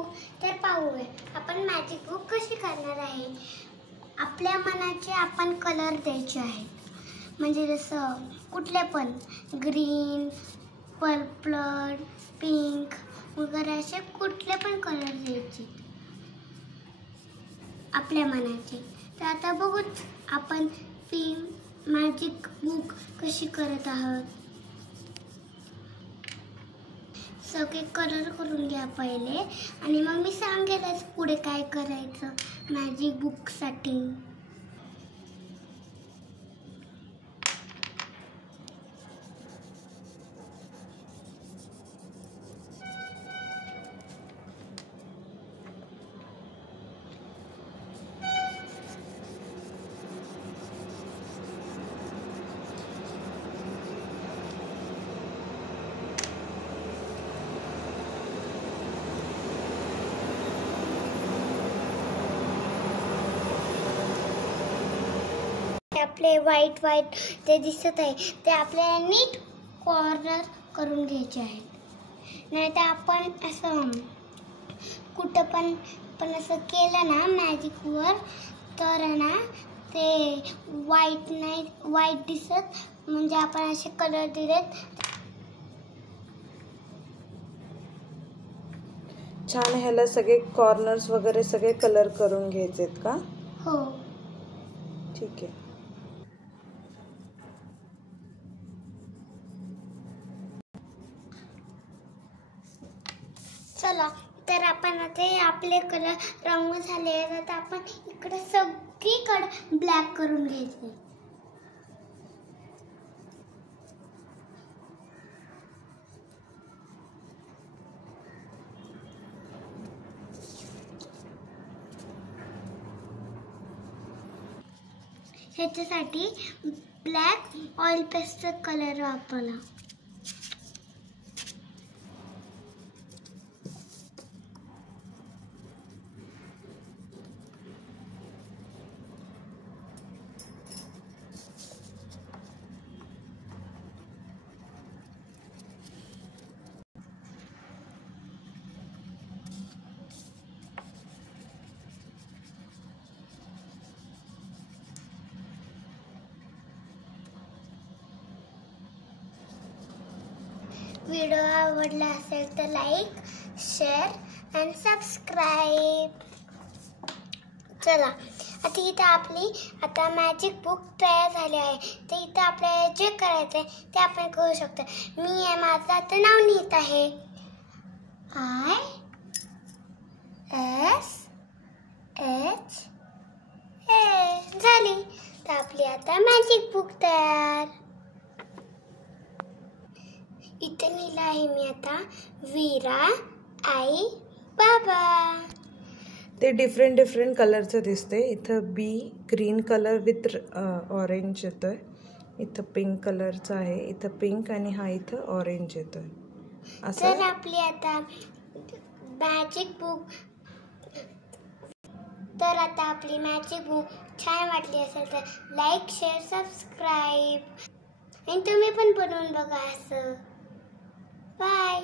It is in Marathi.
बुक तर पाहूया आपण मॅजिक बुक कशी करणार आहे। आपल्या मनाचे आपण कलर द्यायचे आहेत, म्हणजे जसं कुठले पण ग्रीन, पर्पल, पिंक वगैरे असे कुठले पण कलर द्यायचे आपल्या मनाचे। तर आता बघूच आपण मॅजिक बुक कशी करत आहोत। सगळे कलर करून घ्या पहिले आणि मग मी सांगेलच पुढे काय करायचं मॅजिक बुकसाठी। आपले व्हाईट ते दिसत आहे ते आपल्याला नीट कॉर्नर करून घ्यायचे आहेत। नाही तर आपण असं कुठं पण असं केलं ना मॅजिक वर तर ना ते व्हाईट दिसत, म्हणजे आपण असे कलर दिलेत। छान, ह्याला सगळे कॉर्नर्स वगैरे सगळे कलर करून घ्यायचेत का? हो ठीक आहे। चला तर आपण आता आपले कलर रंग झाले तर आपण इकडे सगळीकडे ब्लॅक करून घ्यायचे। ह्याच्यासाठी ब्लॅक ऑइल पेस्टल कलर वापरला। व्हिडिओ आवडला असेल तर लाईक, शेअर आणि सबस्क्राईब। चला आता इथे आपली मॅजिक बुक तयार झाली आहे। तर इथे आपल्याला जे करायचं ते आपण करू शकतो। मी माझं आता नाव लिहित आहे, ISHA झाली। तर आपली आता मॅजिक बुक तयार। इथे लिहिलं आहे मी आता वीरा आई बाबा। ते डिफरंट कलरचं दिसते। इथं be green colour with orange येतोय, इथं पिंक कलरचं आहे, इथं पिंक आणि हा इथं ऑरेंज येतोय असं। तर आपली आता मॅजिक बुक छान वाटली असेल तर लाईक, शेअर, सबस्क्राईब आणि तुम्ही पण बनवून बघा असं। बाय।